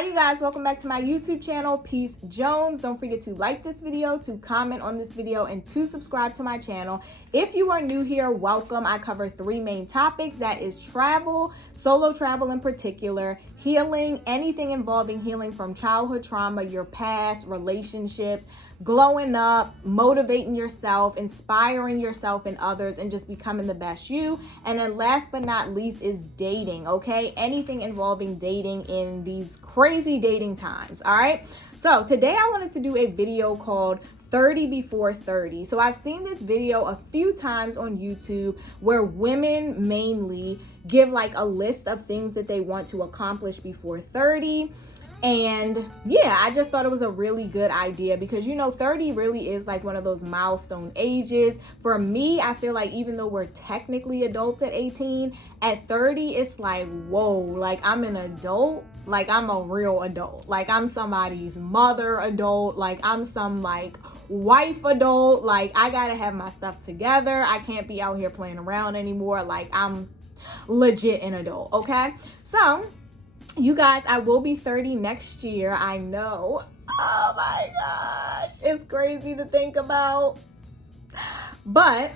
Hi you guys, welcome back to my YouTube channel, Peace Jones. Don't forget to like this video, to comment on this video, and to subscribe to my channel. If you are new here, welcome. I cover three main topics. That is travel, solo travel in particular, healing, anything involving healing from childhood trauma, your past, relationships, glowing up, motivating yourself, inspiring yourself and others, and just becoming the best you. And then last but not least is dating, okay? Anything involving dating in these crazy dating times, all right? So today I wanted to do a video called 30 before 30. So I've seen this video a few times on YouTube where women mainly give like a list of things that they want to accomplish before 30. And yeah, I just thought it was a really good idea because, you know, 30 really is like one of those milestone ages. For me, I feel like even though we're technically adults at 18, at 30, it's like, whoa, like I'm an adult, like I'm a real adult, like I'm somebody's mother adult, like I'm some like wife adult, like I gotta have my stuff together. I can't be out here playing around anymore. Like I'm legit an adult, okay? So you guys, I will be 30 next year. I know. Oh my gosh. It's crazy to think about. But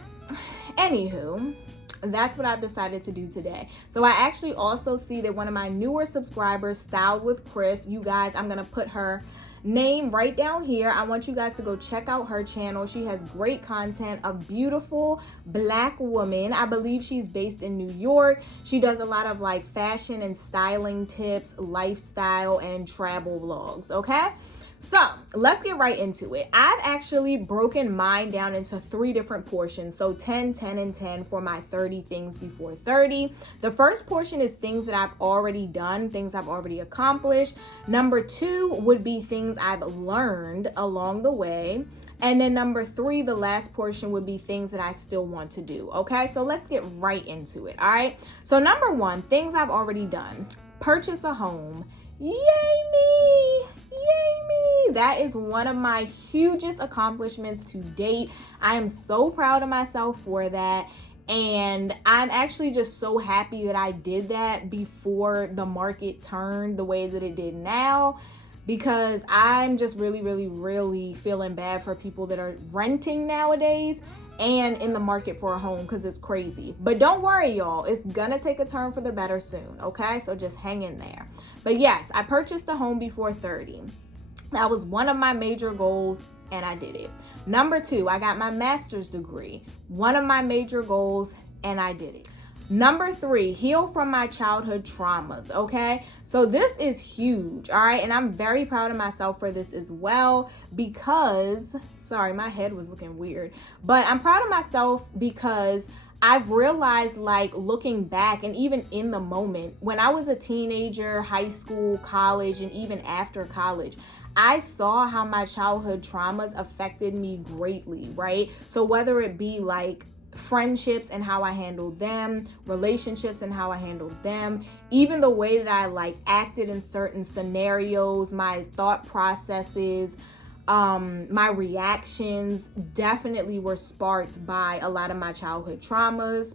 anywho, that's what I've decided to do today. So I actually also see that one of my newer subscribers, Styled with Chris, you guys, I'm going to put her name right down here. I want you guys to go check out her channel. She has great content, a beautiful black woman. I believe she's based in New York. She does a lot of like fashion and styling tips, lifestyle, and travel vlogs, okay? So let's get right into it. I've actually broken mine down into three different portions. So 10, 10, and 10 for my 30 things before 30. The first portion is things that I've already done, things I've already accomplished. Number 2 would be things I've learned along the way. And then number 3, the last portion would be things that I still want to do. Okay, so let's get right into it. All right. So number 1, things I've already done. Purchase a home. Yay me! Yay me! That is one of my hugest accomplishments to date. I am so proud of myself for that. And I'm actually just so happy that I did that before the market turned the way that it did now, because I'm just really feeling bad for people that are renting nowadays and in the market for a home, because it's crazy. But don't worry, y'all, it's gonna take a turn for the better soon, okay? So just hang in there. But yes, I purchased a home before 30. That was one of my major goals, and I did it. Number 2, I got my master's degree. One of my major goals, and I did it. Number 3, heal from my childhood traumas, okay? So this is huge, all right? And I'm very proud of myself for this as well because, sorry, my head was looking weird. But I'm proud of myself because I've realized, like, looking back and even in the moment, when I was a teenager, high school, college, and even after college, I saw how my childhood traumas affected me greatly, right? So whether it be like friendships and how I handled them, relationships and how I handled them, even the way that I like acted in certain scenarios, my thought processes, my reactions definitely were sparked by a lot of my childhood traumas.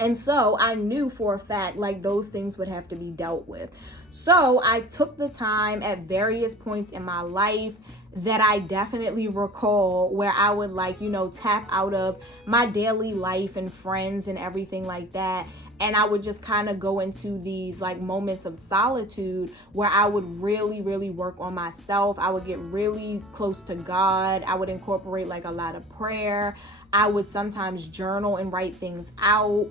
And so I knew for a fact, like, those things would have to be dealt with. So I took the time at various points in my life that I definitely recall where I would, like, you know, tap out of my daily life and friends and everything like that. And I would just kind of go into these like moments of solitude where I would really work on myself. I would get really close to God. I would incorporate like a lot of prayer. I would sometimes journal and write things out.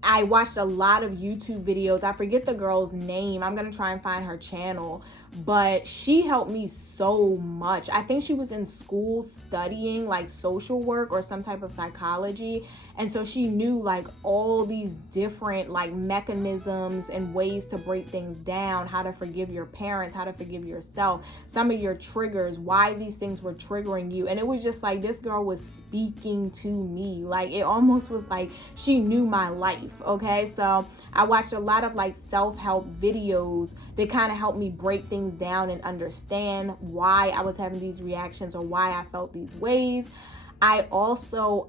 I watched a lot of YouTube videos. I forget the girl's name. I'm going to try and find her channel. But she helped me so much. I think she was in school studying like social work or some type of psychology. And so she knew like all these different like mechanisms and ways to break things down, how to forgive your parents, how to forgive yourself, some of your triggers, why these things were triggering you. And it was just like this girl was speaking to me. Like it almost was like she knew my life. Okay, so I watched a lot of like self-help videos that kind of helped me break things down and understand why I was having these reactions or why I felt these ways. I also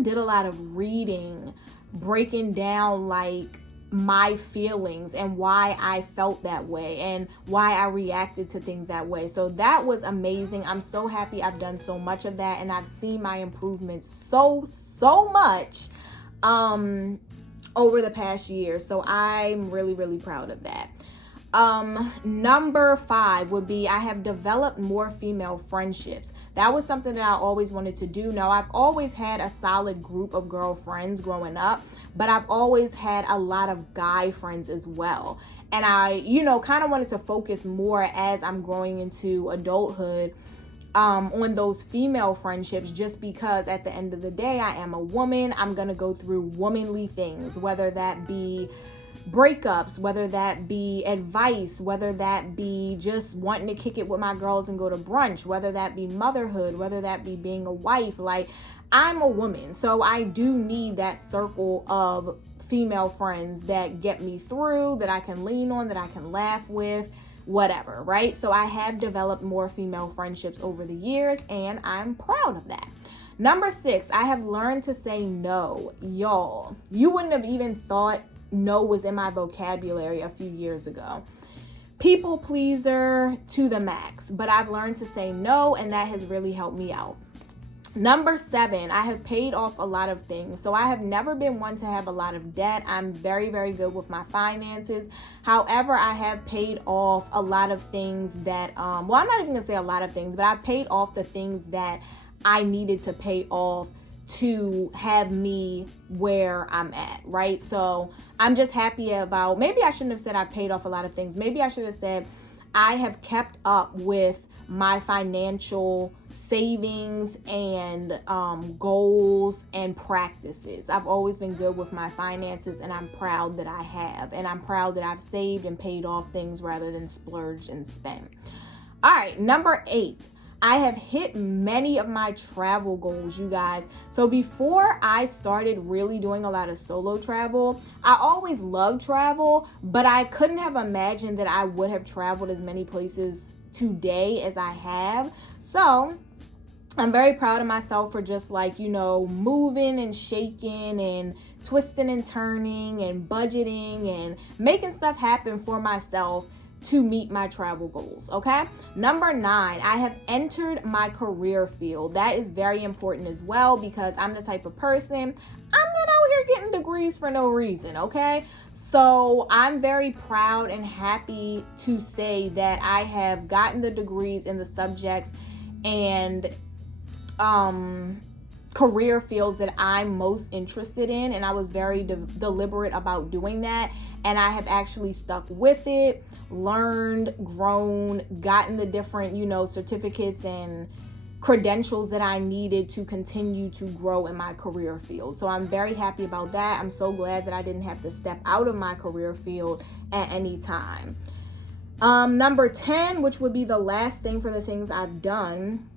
did a lot of reading, breaking down like my feelings and why I felt that way and why I reacted to things that way. So that was amazing. I'm so happy I've done so much of that, and I've seen my improvements so much over the past year. So I'm really, really proud of that. Number 5 would be I have developed more female friendships. That was something that I always wanted to do. Now, I've always had a solid group of girlfriends growing up, but I've always had a lot of guy friends as well. And I, kind of wanted to focus more as I'm growing into adulthood on those female friendships, just because at the end of the day, I am a woman. I'm going to go through womanly things, whether that be breakups, whether that be advice, whether that be just wanting to kick it with my girls and go to brunch, whether that be motherhood, whether that be being a wife. Like, I'm a woman, so I do need that circle of female friends that get me through, that I can lean on, that I can laugh with, whatever, right? So I have developed more female friendships over the years, and I'm proud of that. Number 6, I have learned to say no. Y'all, you wouldn't have even thought no was in my vocabulary a few years ago. People pleaser to the max, but I've learned to say no, and that has really helped me out. Number 7, I have paid off a lot of things. So I have never been one to have a lot of debt. I'm very, very good with my finances. However, I have paid off a lot of things that, I'm not even gonna say a lot of things, but I paid off the things that I needed to pay off to have me where I'm at, right? So I'm just happy about, maybe I shouldn't have said I paid off a lot of things. Maybe I should have said I have kept up with my financial savings and goals and practices. I've always been good with my finances, and I'm proud that I have. And I'm proud that I've saved and paid off things rather than splurged and spent. All right, number 8. I have hit many of my travel goals, you guys. So before I started really doing a lot of solo travel, I always loved travel, but I couldn't have imagined that I would have traveled as many places today as I have. So I'm very proud of myself for just moving and shaking and twisting and turning and budgeting and making stuff happen for myself to meet my travel goals, okay? Number 9, I have entered my career field. That is very important as well, because I'm the type of person, I'm not out here getting degrees for no reason, okay? So I'm very proud and happy to say that I have gotten the degrees in the subjects and career fields that I'm most interested in, and I was very deliberate about doing that, and I have actually stuck with it, learned, grown, gotten the different, certificates and credentials that I needed to continue to grow in my career field. So I'm very happy about that. I'm so glad that I didn't have to step out of my career field at any time. Number 10, which would be the last thing for the things I've done,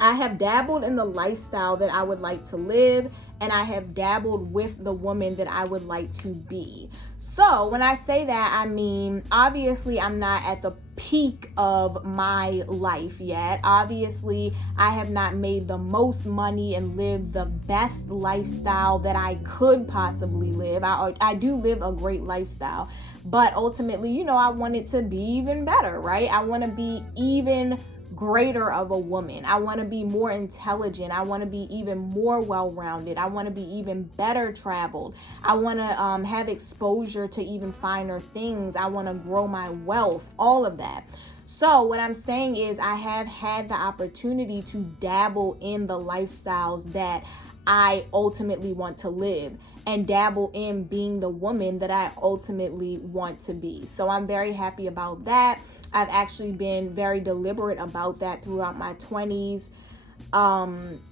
I have dabbled in the lifestyle that I would like to live, and I have dabbled with the woman that I would like to be. So when I say that, I mean, obviously I'm not at the peak of my life yet. Obviously, I have not made the most money and lived the best lifestyle that I could possibly live. I do live a great lifestyle, but ultimately, I want it to be even better, right? I want to be even greater of a woman. I want to be more intelligent. I want to be even more well-rounded. I want to be even better traveled. I want to have exposure to even finer things. I want to grow my wealth, all of that. So what I'm saying is I have had the opportunity to dabble in the lifestyles that I ultimately want to live and dabble in being the woman that I ultimately want to be. So I'm very happy about that. I've actually been very deliberate about that throughout my 20s,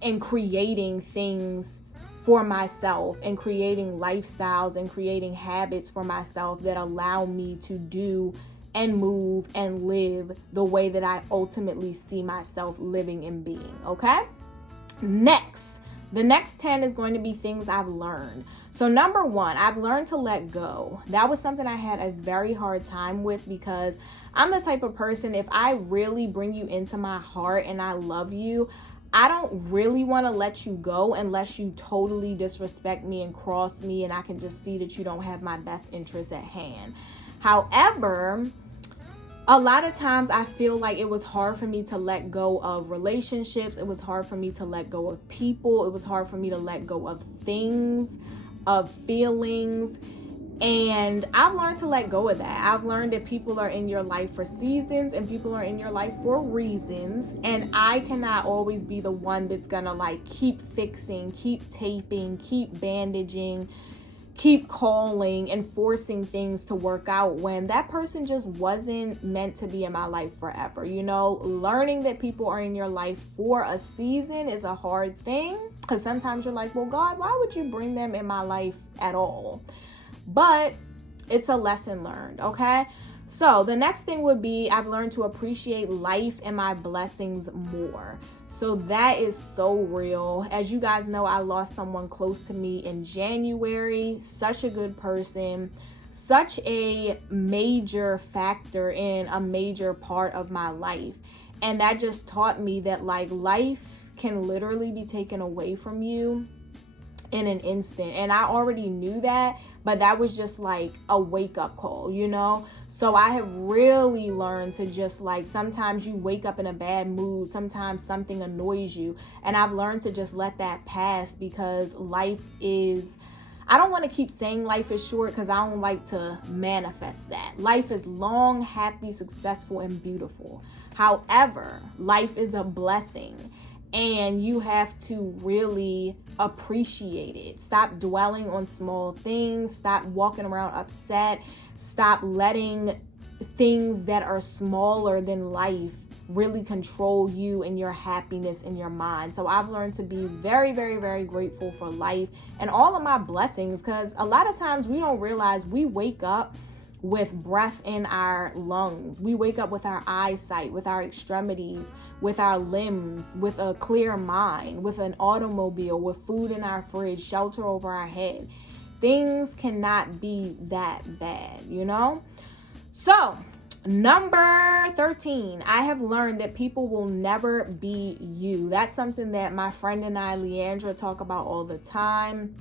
in creating things for myself and creating lifestyles and creating habits for myself that allow me to do and move and live the way that I ultimately see myself living and being, okay? The next 10 is going to be things I've learned. So number 1, I've learned to let go. That was something I had a very hard time with, because I'm the type of person, if I really bring you into my heart and I love you, I don't really want to let you go unless you totally disrespect me and cross me and I can just see that you don't have my best interest at hand. However, a lot of times I feel like it was hard for me to let go of relationships. It was hard for me to let go of people. It was hard for me to let go of things, of feelings. And I've learned to let go of that. I've learned that people are in your life for seasons and people are in your life for reasons. And I cannot always be the one that's gonna like keep fixing, keep taping, keep bandaging, keep calling and forcing things to work out when that person just wasn't meant to be in my life forever. You know, learning that people are in your life for a season is a hard thing, because sometimes you're like, well, God, why would you bring them in my life at all? But it's a lesson learned, okay? So the next thing would be, I've learned to appreciate life and my blessings more. So that is so real. As you guys know, I lost someone close to me in January. Such a good person, such a major factor in a major part of my life. And that just taught me that like life can literally be taken away from you in an instant. And I already knew that, but that was just like a wake-up call, you know? So I have really learned to just like, sometimes you wake up in a bad mood, sometimes something annoys you, and I've learned to just let that pass, because life is, I don't want to keep saying life is short, because I don't like to manifest that. Life is long, happy, successful, and beautiful. However, life is a blessing, and you have to really appreciate it. Stop dwelling on small things. Stop walking around upset. Stop letting things that are smaller than life really control you and your happiness in your mind. So I've learned to be very, very, very grateful for life and all of my blessings, because a lot of times we don't realize we wake up with breath in our lungs. We wake up with our eyesight, with our extremities, with our limbs, with a clear mind, with an automobile, with food in our fridge, shelter over our head. Things cannot be that bad, you know? So, number 13, I have learned that people will never be you. That's something that my friend and I, Leandra, talk about all the time.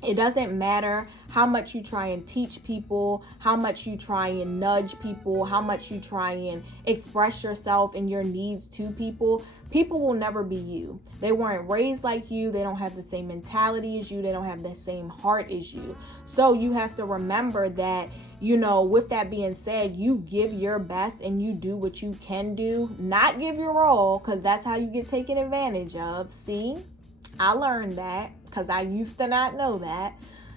It doesn't matter how much you try and teach people, how much you try and nudge people, how much you try and express yourself and your needs to people. People will never be you. They weren't raised like you. They don't have the same mentality as you. They don't have the same heart as you. So you have to remember that, you know, with that being said, you give your best and you do what you can do. Not give your all, because that's how you get taken advantage of. See, I learned that, because I used to not know that.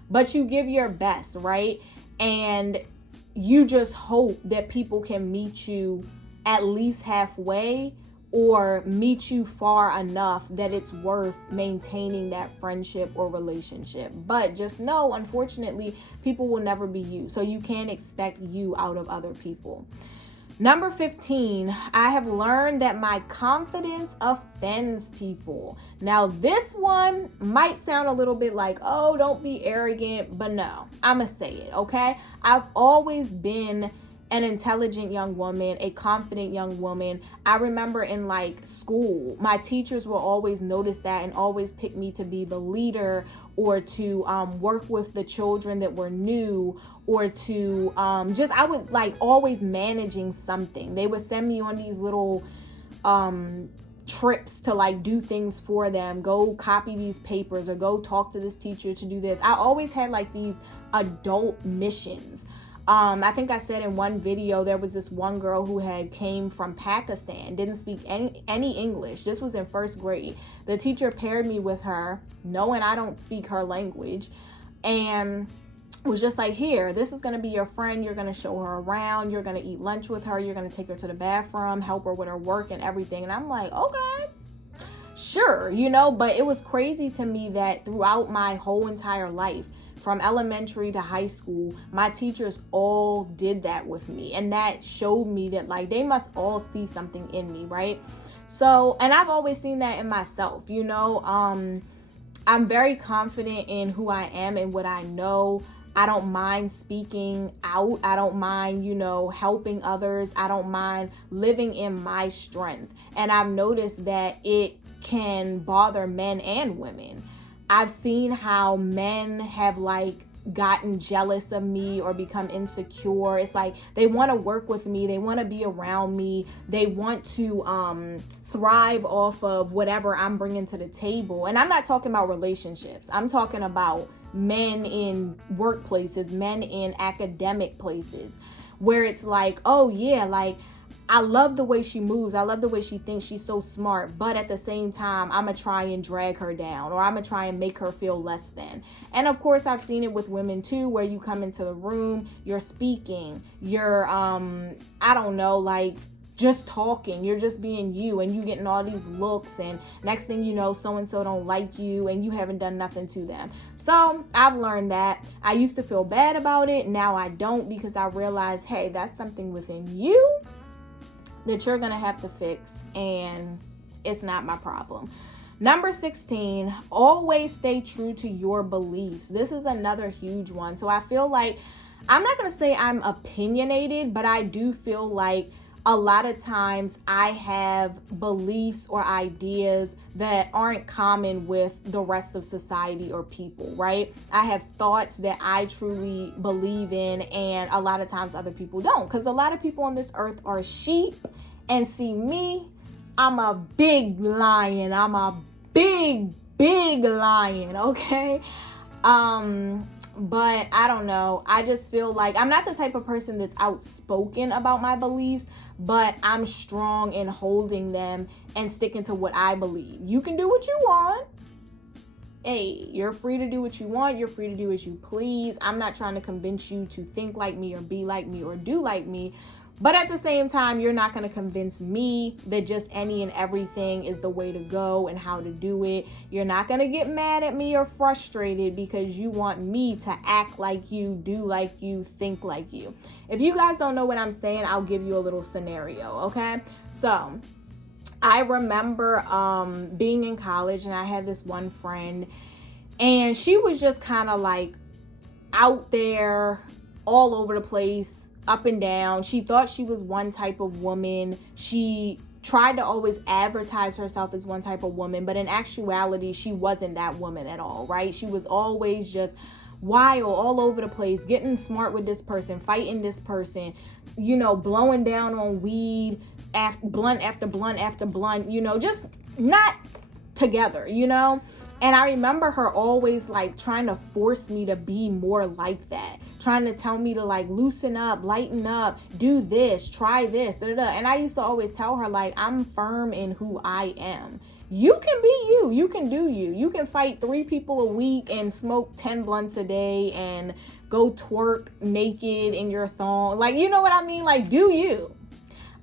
But you give your best, right? And you just hope that people can meet you at least halfway, or meet you far enough that it's worth maintaining that friendship or relationship. But just know, unfortunately, people will never be you. So you can't expect you out of other people. Number 15, I have learned that my confidence offends people. Now, this one might sound a little bit like, oh, don't be arrogant, but no, I'm gonna say it, okay? I've always been an intelligent young woman, a confident young woman. I remember in like school, my teachers will always notice that and always pick me to be the leader, or to work with the children that were new, or to I was like always managing something. They would send me on these little trips to like do things for them, go copy these papers or go talk to this teacher to do this. I always had like these adult missions. I think I said in one video, there was this one girl who had came from Pakistan, didn't speak any English. This was in first grade. The teacher paired me with her, knowing I don't speak her language, and was just like, here, this is going to be your friend. You're going to show her around. You're going to eat lunch with her. You're going to take her to the bathroom, help her with her work and everything. And I'm like, okay, sure, you know, but it was crazy to me that throughout my whole entire life, from elementary to high school, my teachers all did that with me. And that showed me that like they must all see something in me, right? So, and I've always seen that in myself, you know. I'm very confident in who I am and what I know. I don't mind speaking out. I don't mind, you know, helping others. I don't mind living in my strength. And I've noticed that it can bother men and women. I've seen how men have like gotten jealous of me or become insecure. It's like they want to work with me, they want to be around me, they want to thrive off of whatever I'm bringing to the table. And I'm not talking about relationships, I'm talking about men in workplaces, men in academic places, where it's like, oh yeah, like I love the way she moves, I love the way she thinks, she's so smart, but at the same time, I'm gonna try and drag her down, or I'm gonna try and make her feel less than. And of course, I've seen it with women too, where you come into the room, you're speaking, you're, I don't know, like just talking, you're just being you, and you getting all these looks, and next thing you know, so-and-so don't like you, and you haven't done nothing to them. So I've learned that. I used to feel bad about it, now I don't, because I realized, hey, that's something within you that you're gonna have to fix, and it's not my problem. Number 16, always stay true to your beliefs. This is another huge one. So I feel like, I'm not gonna say I'm opinionated, but I do feel like a lot of times I have beliefs or ideas that aren't common with the rest of society or people, right? I have thoughts that I truly believe in, and a lot of times other people don't, because a lot of people on this earth are sheep, and see me, I'm a big lion. I'm a big lion, okay? But I don't know. I just feel like I'm not the type of person that's outspoken about my beliefs, but I'm strong in holding them and sticking to what I believe. You can do what you want. Hey, you're free to do what you want. You're free to do as you please. I'm not trying to convince you to think like me or be like me or do like me. But at the same time, you're not going to convince me that just any and everything is the way to go and how to do it. You're not going to get mad at me or frustrated because you want me to act like you, do like you, think like you. If you guys don't know what I'm saying, I'll give you a little scenario, okay? So I remember being in college, and I had this one friend, and she was just kind of like out there all over the place, up and down. She thought she was one type of woman. She tried to always advertise herself as one type of woman, but in actuality, she wasn't that woman at all, right? She was always just wild, all over the place, getting smart with this person, fighting this person, you know, blowing down on weed, blunt after blunt after blunt, you know, just not together, you know? And I remember her always like trying to force me to be more like that, trying to tell me to like loosen up, lighten up, do this, try this, da, da, da. And I used to always tell her, like, I'm firm in who I am. You can be you. You can do you. You can fight 3 people a week and smoke 10 blunts a day and go twerk naked in your thong. Like, you know what I mean? Like, do you.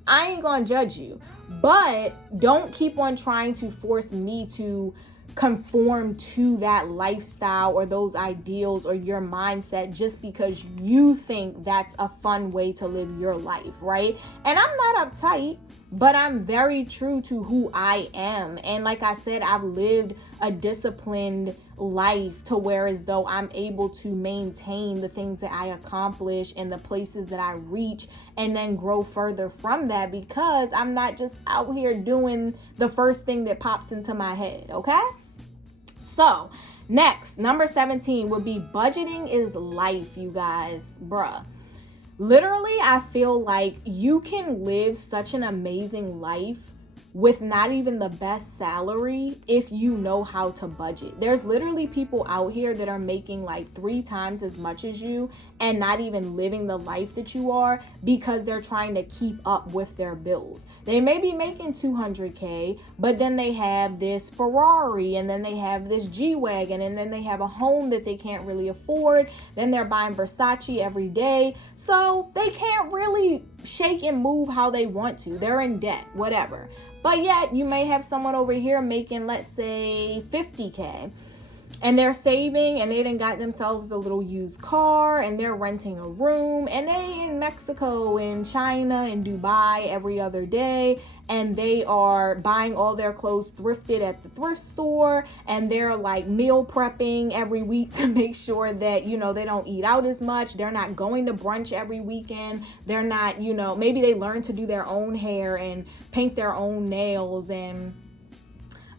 I ain't gonna judge you. But don't keep on trying to force me to conform to that lifestyle or those ideals or your mindset just because you think that's a fun way to live your life, right? And I'm not uptight, but I'm very true to who I am. And like I said, I've lived a disciplined life to where as though I'm able to maintain the things that I accomplish and the places that I reach and then grow further from that, because I'm not just out here doing the first thing that pops into my head, okay? So next, number 17 would be budgeting is life, you guys. Bruh. Literally, I feel like you can live such an amazing life with not even the best salary if you know how to budget. There's literally people out here that are making like 3 times as much as you and not even living the life that you are because they're trying to keep up with their bills. They may be making $200K, but then they have this Ferrari, and then they have this G-Wagon, and then they have a home that they can't really afford. Then they're buying Versace every day. So they can't really shake and move how they want to. They're in debt, whatever. But yet you may have someone over here making, let's say, 50K, and they're saving, and they done got themselves a little used car, and they're renting a room, and they in Mexico and China and Dubai every other day, and they are buying all their clothes thrifted at the thrift store, and they're like meal prepping every week to make sure that, you know, they don't eat out as much. They're not going to brunch every weekend. They're not, you know, maybe they learn to do their own hair and paint their own nails and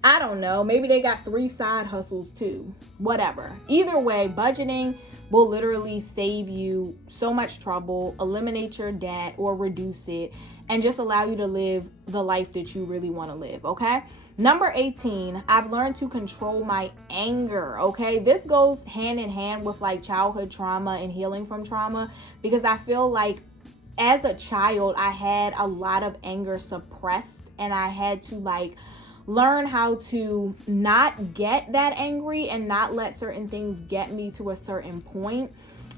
I don't know. Maybe they got 3 side hustles too. Whatever. Either way, budgeting will literally save you so much trouble, eliminate your debt or reduce it, and just allow you to live the life that you really want to live, okay? Number 18, I've learned to control my anger, okay? This goes hand in hand with like childhood trauma and healing from trauma, because I feel like as a child, I had a lot of anger suppressed, and I had to like learn how to not get that angry and not let certain things get me to a certain point.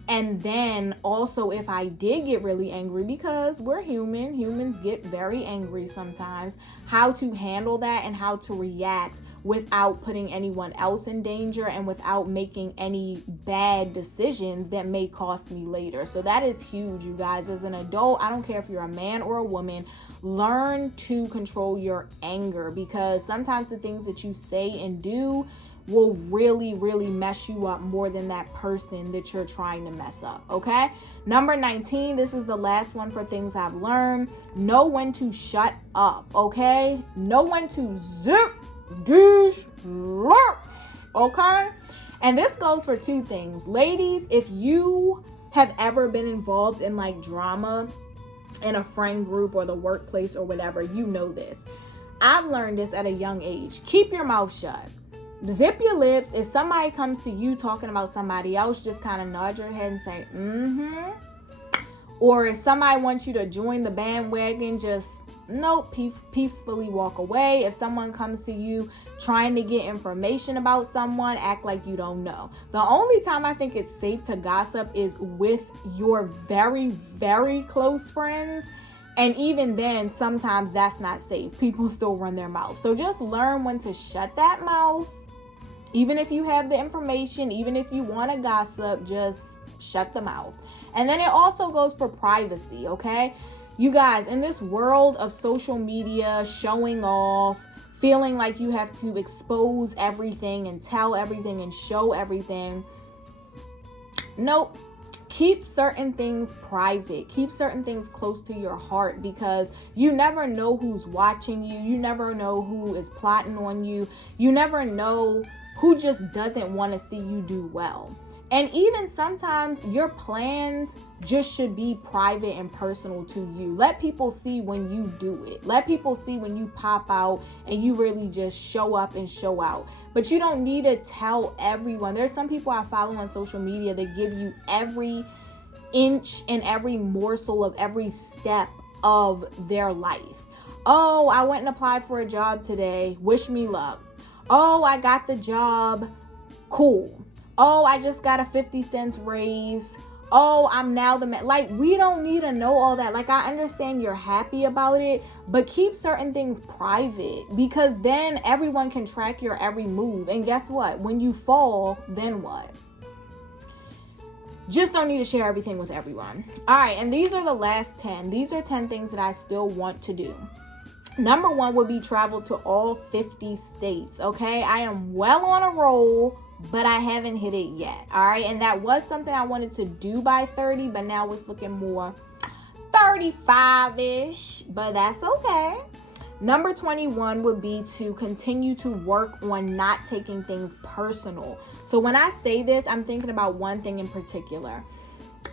And then also, if I did get really angry, because we're humans get very angry sometimes, how to handle that and how to react without putting anyone else in danger and without making any bad decisions that may cost me later. So that is huge, you guys. As an adult, I don't care if you're a man or a woman, learn to control your anger, because sometimes the things that you say and do will really, really mess you up more than that person that you're trying to mess up, okay? Number 19, this is the last one for things I've learned. Know when to shut up, okay? Know when to zip these lips, okay? And this goes for 2 things. Ladies, if you have ever been involved in like drama in a friend group or the workplace or whatever, you know this. I've learned this at a young age. Keep your mouth shut. Zip your lips. If somebody comes to you talking about somebody else, just kind of nod your head and say, Or if somebody wants you to join the bandwagon, just nope, peacefully walk away. If someone comes to you trying to get information about someone, act like you don't know. The only time I think it's safe to gossip is with your very, very close friends. And even then, sometimes that's not safe. People still run their mouth. So just learn when to shut that mouth. Even if you have the information, even if you want to gossip, just shut the mouth. And then it also goes for privacy, okay? You guys, in this world of social media, showing off, feeling like you have to expose everything and tell everything and show everything, nope. Keep certain things private. Keep certain things close to your heart, because you never know who's watching you. You never know who is plotting on you. You never know who just doesn't want to see you do well. And even sometimes your plans just should be private and personal to you. Let people see when you do it. Let people see when you pop out and you really just show up and show out. But you don't need to tell everyone. There's some people I follow on social media that give you every inch and every morsel of every step of their life. Oh, I went and applied for a job today. Wish me luck. Oh, I got the job. Cool. Oh, I just got a 50-cent raise. Oh, I'm now the man. Like, we don't need to know all that. Like, I understand you're happy about it, but keep certain things private, because then everyone can track your every move. And guess what? When you fall, then what? Just don't need to share everything with everyone. All right, and these are the last 10. These are 10 things that I still want to do. Number 1 would be travel to all 50 states, okay? I am well on a roll, but I haven't hit it yet, all right? And that was something I wanted to do by 30, but now it's looking more 35-ish, but that's okay. Number 21 would be to continue to work on not taking things personal. So when I say this, I'm thinking about one thing in particular.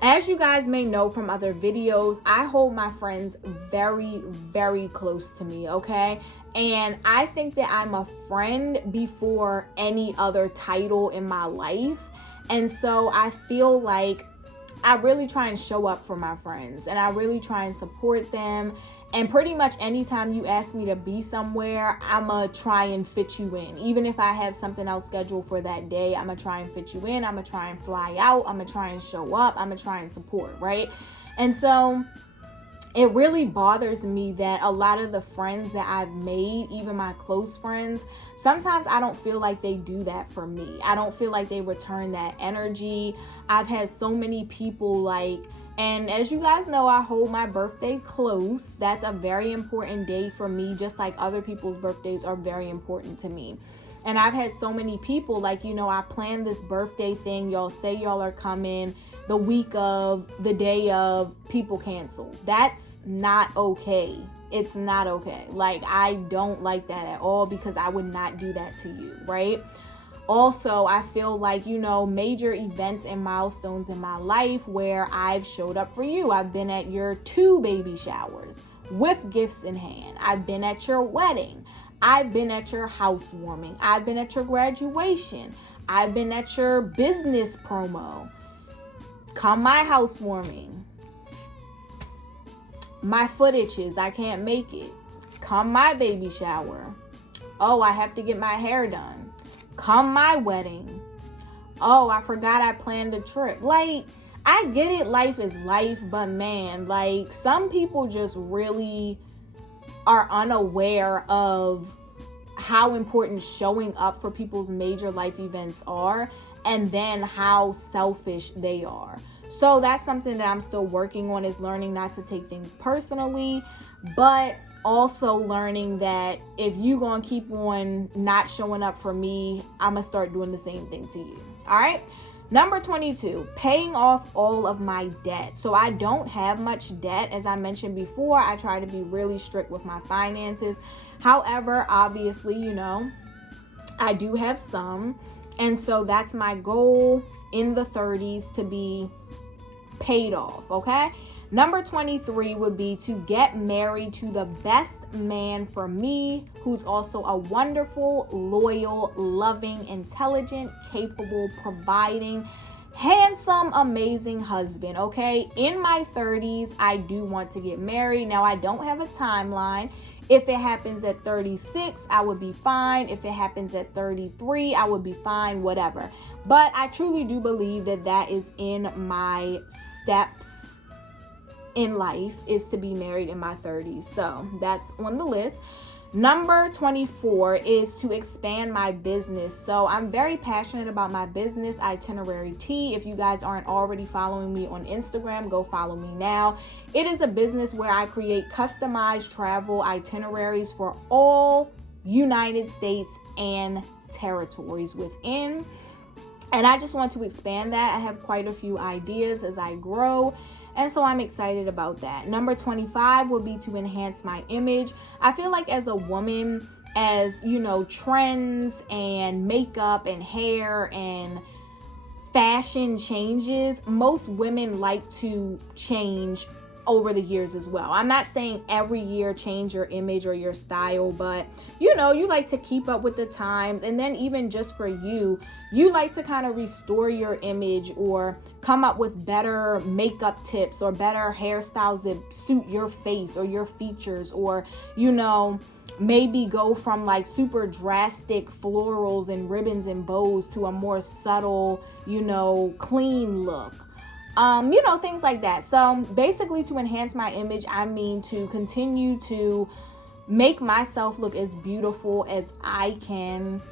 As you guys may know from other videos, I hold my friends very, very close to me, okay? And I think that I'm a friend before any other title in my life. And so I feel like I really try and show up for my friends, and I really try and support them. And pretty much anytime you ask me to be somewhere, I'ma try and fit you in. Even if I have something else scheduled for that day, I'ma try and fit you in. I'ma try and fly out. I'ma try and show up. I'ma try and support, right? And so it really bothers me that a lot of the friends that I've made, even my close friends, sometimes I don't feel like they do that for me. I don't feel like they return that energy. I've had so many people and as you guys know, I hold my birthday close. That's a very important day for me, just like other people's birthdays are very important to me. And I've had so many people I planned this birthday thing. Y'all say y'all are coming. the week of, the day of, people cancel. That's not okay. It's not okay. Like, I don't like that at all, because I would not do that to you, right? Also, I feel like, major events and milestones in my life where I've showed up for you. I've been at your 2 baby showers with gifts in hand. I've been at your wedding. I've been at your housewarming. I've been at your graduation. I've been at your business promo. Come my housewarming. My foot itches. I can't make it. Come my baby shower. Oh, I have to get my hair done. Come my wedding. Oh, I forgot I planned a trip. Like, I get it. Life is life. But man, like, some people just really are unaware of how important showing up for people's major life events are, and then how selfish they are. So that's something that I'm still working on, is learning not to take things personally, but also learning that if you gonna keep on not showing up for me, I'm gonna start doing the same thing to you. All right. Number 22, paying off all of my debt. So I don't have much debt. As I mentioned before, I try to be really strict with my finances. However, obviously, I do have some. And so that's my goal in the 30s, to be paid off, okay? Number 23 would be to get married to the best man for me, who's also a wonderful, loyal, loving, intelligent, capable, providing, handsome, amazing husband, okay? In my 30s, I do want to get married. Now, I don't have a timeline. If it happens at 36, I would be fine. If it happens at 33, I would be fine, whatever. But I truly do believe that that is in my steps in life, is to be married in my 30s. So that's on the list. Number 24 is to expand my business. So I'm very passionate about my business, Itinerary Tea. If you guys aren't already following me on Instagram, go follow me now. It is a business where I create customized travel itineraries for all United States and territories within. And I just want to expand that. I have quite a few ideas as I grow. And so I'm excited about that. Number 25 would be to enhance my image. I feel like as a woman, as trends and makeup and hair and fashion changes, most women like to change over the years as well. I'm not saying every year change your image or your style, but you like to keep up with the times. And then even just for you like to kind of restore your image or come up with better makeup tips or better hairstyles that suit your face or your features, or maybe go from like super drastic florals and ribbons and bows to a more subtle, clean look. Things like that. So basically, to enhance my image, I mean to continue to make myself look as beautiful as I can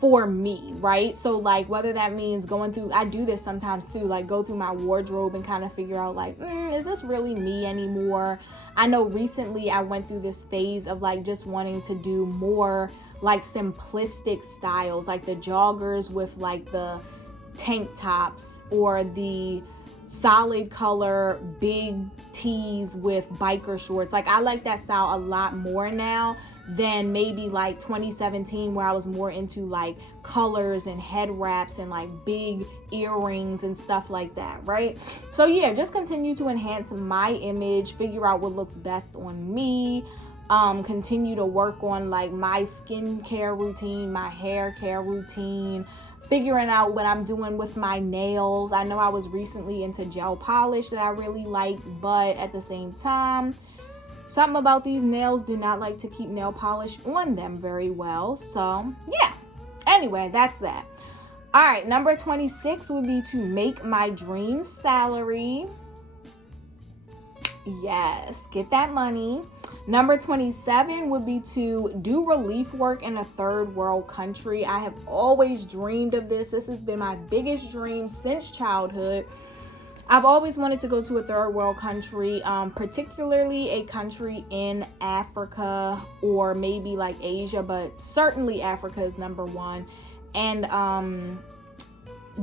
for me, right? So like, whether that means going through, I do this sometimes too, like go through my wardrobe and kind of figure out like, is this really me anymore? I know recently I went through this phase of like just wanting to do more like simplistic styles, like the joggers with like the tank tops, or the solid color big tees with biker shorts. Like, I like that style a lot more now than maybe like 2017, where I was more into like colors and head wraps and like big earrings and stuff like that, right? So yeah, just continue to enhance my image, figure out what looks best on me, continue to work on like my skincare routine, my hair care routine, figuring out what I'm doing with my nails. I know I was recently into gel polish that I really liked, but at the same time, something about these nails do not like to keep nail polish on them very well. So yeah, anyway, that's that. All right, number 26 would be to make my dream salary. Yes, get that money. Number 27 would be to do relief work in a third world country. I have always dreamed of this. This has been my biggest dream since childhood. I've always wanted to go to a third world country, particularly a country in Africa or maybe like Asia, but certainly Africa is number one. And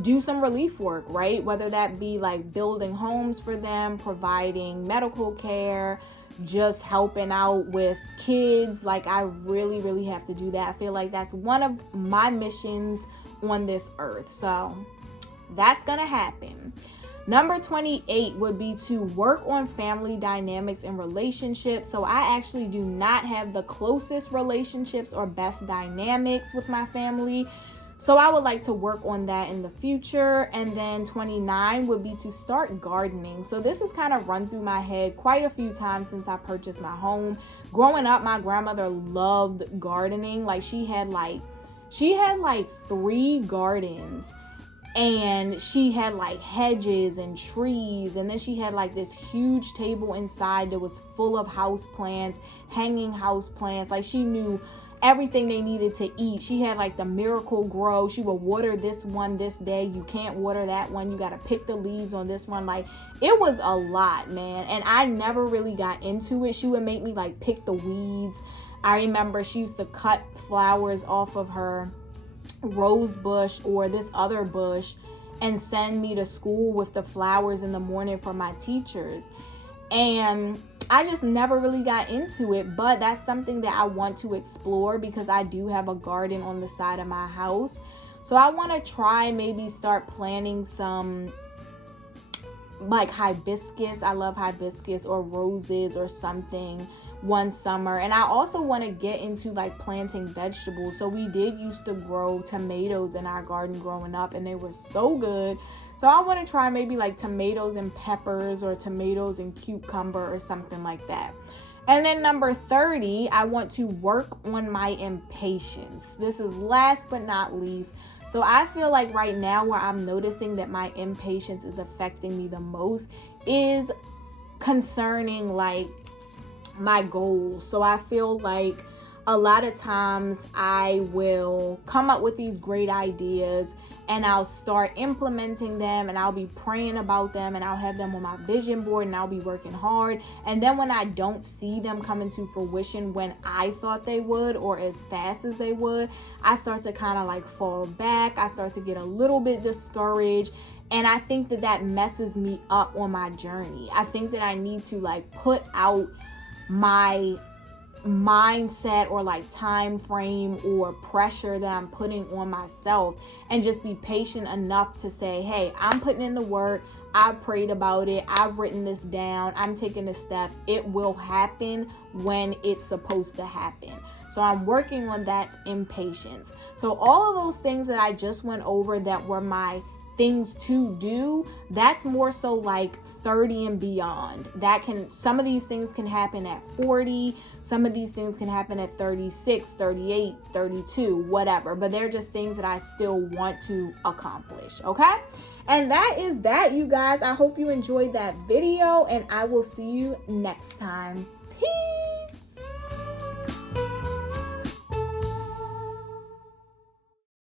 do some relief work, right? Whether that be like building homes for them, providing medical care, just helping out with kids. Like, I really, really have to do that. I feel like that's one of my missions on this earth. So that's gonna happen. Number 28 would be to work on family dynamics and relationships. So I actually do not have the closest relationships or best dynamics with my family. So I would like to work on that in the future. And then 29 would be to start gardening. So this has kind of run through my head quite a few times since I purchased my home. Growing up, my grandmother loved gardening. Like, she had like 3 gardens. And she had like hedges and trees, and then she had like this huge table inside that was full of house plants, hanging house plants. Like, she knew everything they needed to eat. She had like the Miracle Grow. She would water this one this day. You can't water that one. You got to pick the leaves on this one. Like, it was a lot, man. And I never really got into it. She would make me like pick the weeds. I remember she used to cut flowers off of her rose bush or this other bush and send me to school with the flowers in the morning for my teachers. And I just never really got into it, but that's something that I want to explore because I do have a garden on the side of my house. So I want to try maybe start planting some like hibiscus. I love hibiscus, or roses or something, one summer. And I also want to get into like planting vegetables. So we did used to grow tomatoes in our garden growing up, and they were so good. So I want to try maybe like tomatoes and peppers, or tomatoes and cucumber, or something like that. And then number 30, I want to work on my impatience. This is last but not least. So I feel like right now where I'm noticing that my impatience is affecting me the most is concerning like my goals. So I feel like a lot of times I will come up with these great ideas and I'll start implementing them, and I'll be praying about them, and I'll have them on my vision board, and I'll be working hard. And then when I don't see them come into fruition when I thought they would, or as fast as they would, I start to kind of like fall back. I start to get a little bit discouraged. And I think that that messes me up on my journey. I think that I need to like put out my mindset or like time frame or pressure that I'm putting on myself, and just be patient enough to say, hey, I'm putting in the work. I've prayed about it. I've written this down. I'm taking the steps. It will happen when it's supposed to happen. So I'm working on that impatience. So all of those things that I just went over that were my things to do, that's more so like 30 and beyond. Some of these things can happen at 40, some of these things can happen at 36, 38, 32, whatever, but they're just things that I still want to accomplish. Okay, and that is that, you guys. I hope you enjoyed that video, and I will see you next time. Peace.